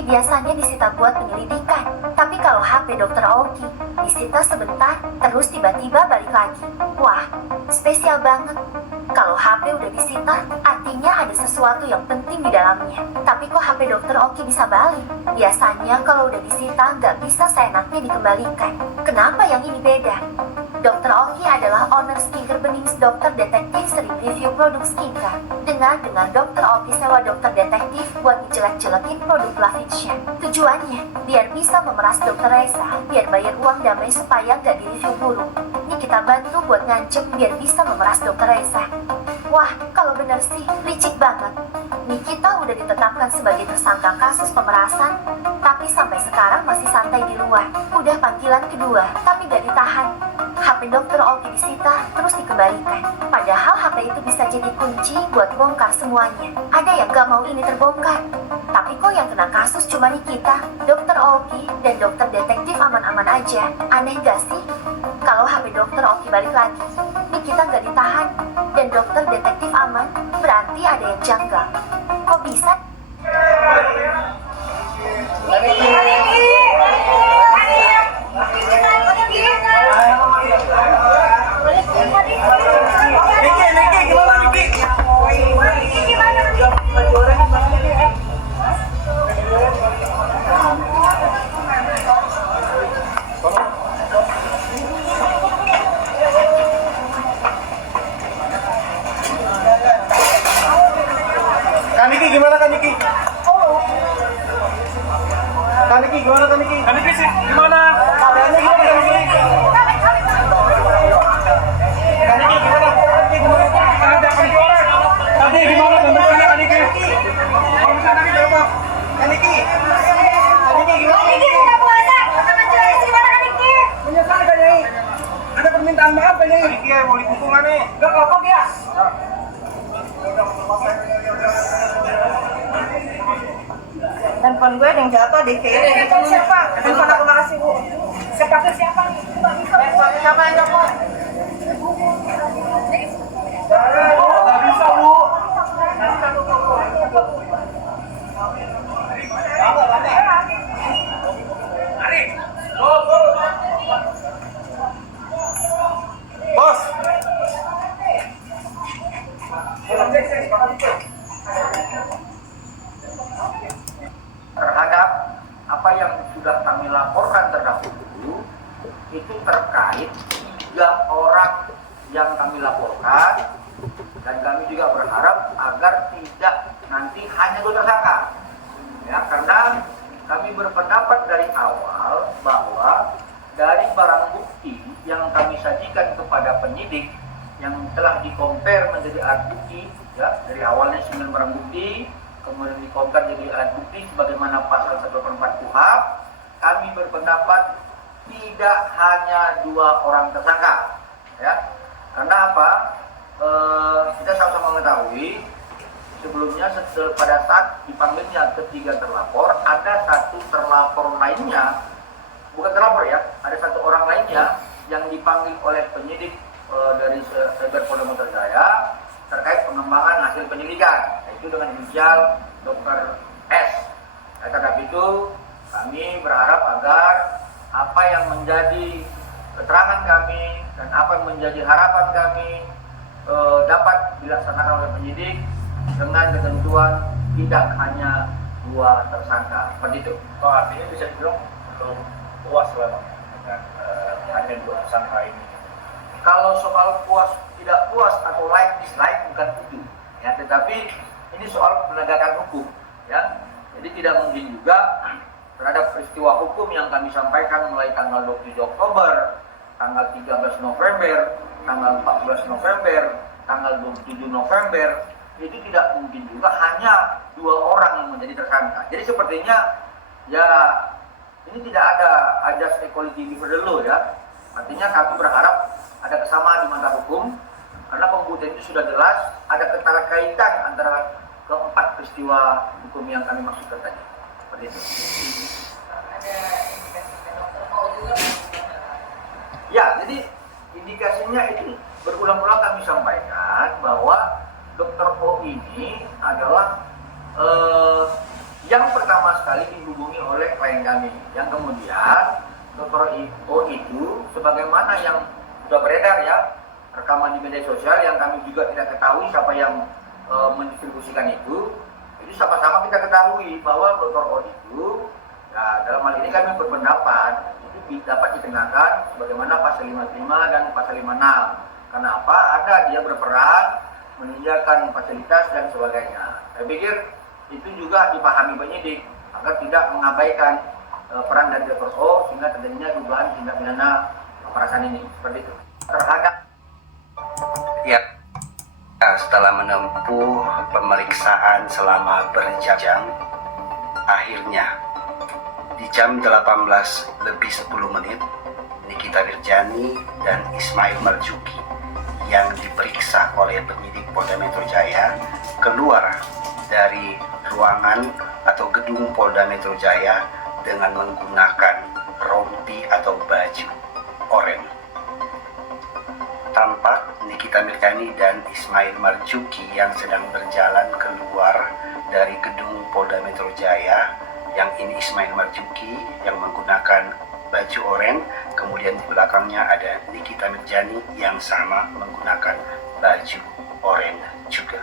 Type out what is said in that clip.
HP biasanya disita buat penyelidikan. Tapi kalau HP Dr. Oki disita sebentar, terus tiba-tiba balik lagi. Wah, spesial banget. Kalau HP udah disita, artinya ada sesuatu yang penting di dalamnya. Tapi kok HP Dr. Oki bisa balik? Biasanya kalau udah disita, nggak bisa seenaknya dikembalikan. Kenapa yang ini beda? Dr. Oki adalah owner skincare Benings Dokter Detektif, sering review produk skincare. Dengar Dr. Oki sewa dokter detektif buat ngejelek-jelekin produk Laviction. Tujuannya, biar bisa memeras Dokter Reza, biar bayar uang damai supaya nggak di-review buruk. Ini kita bantu buat ngancem biar bisa memeras Dokter Reza. Wah, kalau bener sih, licik banget. Nikita udah ditetapkan sebagai tersangka kasus pemerasan, tapi sampai sekarang masih santai di luar. Udah panggilan kedua, tapi gak ditahan. HP Dr. Oki disita, terus dikembalikan. Padahal HP itu bisa jadi kunci buat bongkar semuanya. Ada yang gak mau ini terbongkar. Tapi kok yang kena kasus cuma Nikita, Dr. Oki, dan dokter detektif aman-aman aja. Aneh gak sih? Kalau HP Dr. Oki balik lagi, Nikita gak ditahan, dan dokter detektif aman, berarti ada yang janggal. Kok bisa? Kaniki gimana Kaniki? Kaniki gimana Kaniki? Kaniki sih gimana? Keadaannya gimana Kaniki? Kaniki gimana? Kaniki gimana? Ada penjualan. Tadi gimana bentuknya Kaniki? Kalau misalnya Kaniki berapa? Kaniki? Kaniki gimana? Kaniki buka puasa, sama jelas gimana Kaniki? Menyesal gak Nyai? Ada permintaan maaf gak Nyai? Kaniki ya mau dihukuman nih. Gak kapok ya? Handphone gue ada yang jatuh di kiri. Handphone siapa? Handphone aku makasih bu. Sepatu siapa? Handphone siapa yang jatuh? Gak bisa bu. Bos. Terhadap apa yang sudah kami laporkan terdahulu itu terkait 3 orang yang kami laporkan, dan kami juga berharap agar tidak nanti hanya 2 tersangka ya, karena kami berpendapat dari awal bahwa dari barang bukti yang kami sajikan kepada penyidik yang telah dikompar menjadi alat bukti ya, dari awalnya 9 barang bukti kemudian dikompar jadi alat bukti sebagaimana pasal 184 KUHP, kami berpendapat tidak hanya 2 orang tersangka ya. Karena apa? Kita sama-sama mengetahui sebelumnya pada saat dipanggilnya ketiga terlapor, ada 1 terlapor lainnya, bukan terlapor ya, ada 1 orang lainnya yang dipanggil oleh penyidik dari Cyber Polda Metro Jaya terkait pengembangan hasil penyelidikan, yaitu dengan inisial Dr. S. Terhadap itu kami berharap agar apa yang menjadi keterangan kami dan apa yang menjadi harapan kami dapat dilaksanakan oleh penyidik dengan ketentuan tidak hanya 2 tersangka. Seperti itu. Oh, artinya bisa dibilang belum puas lah dengan hanya 2 tersangka ini. Kalau soal puas tidak puas atau like dislike bukan itu ya, tetapi ini soal penegakan hukum ya. Jadi tidak mungkin juga terhadap peristiwa hukum yang kami sampaikan mulai tanggal 27 Oktober, tanggal 13 November, tanggal 14 November, tanggal 27 November, itu tidak mungkin juga hanya 2 orang yang menjadi tersangka. Jadi sepertinya ya ini tidak ada ajas equality before the law ya. Artinya kami berharap ada kesamaan di mata hukum, karena pembuktian itu sudah jelas ada keterkaitan antara keempat peristiwa hukum yang kami maksudkan tadi. Seperti itu. Ya, jadi indikasinya itu berulang-ulang kami sampaikan bahwa Dr. O ini adalah yang pertama kali dihubungi oleh klien kami. Yang kemudian Dr. O itu sebagaimana yang sudah beredar ya, rekaman di media sosial yang kami juga tidak ketahui siapa yang mendistribusikan itu sama-sama kita ketahui bahwa Dr. O itu, ya, dalam hal ini kami berpendapat itu dapat dikenakan sebagaimana pasal 55 dan pasal 56. Kenapa? Ada dia berperan menyediakan fasilitas dan sebagainya. Saya pikir itu juga dipahami penyidik agar tidak mengabaikan peran dari Dr. O sehingga terjadinya dugaan tindak pidana kekerasan ini. Seperti itu. Terhadap Ya, setelah menempuh pemeriksaan selama berjam-jam, akhirnya di jam 18:10 Nikita Mirjani dan Ismail Marzuki yang diperiksa oleh penyidik Polda Metro Jaya keluar dari ruangan atau gedung Polda Metro Jaya dengan menggunakan rompi atau baju oranye. Tampak Nikita Mirjani dan Ismail Marzuki yang sedang berjalan keluar dari gedung Polda Metro Jaya. Yang ini Ismail Marzuki yang menggunakan baju oranye, kemudian di belakangnya ada Nikita Mirjani yang sama menggunakan baju oranye juga.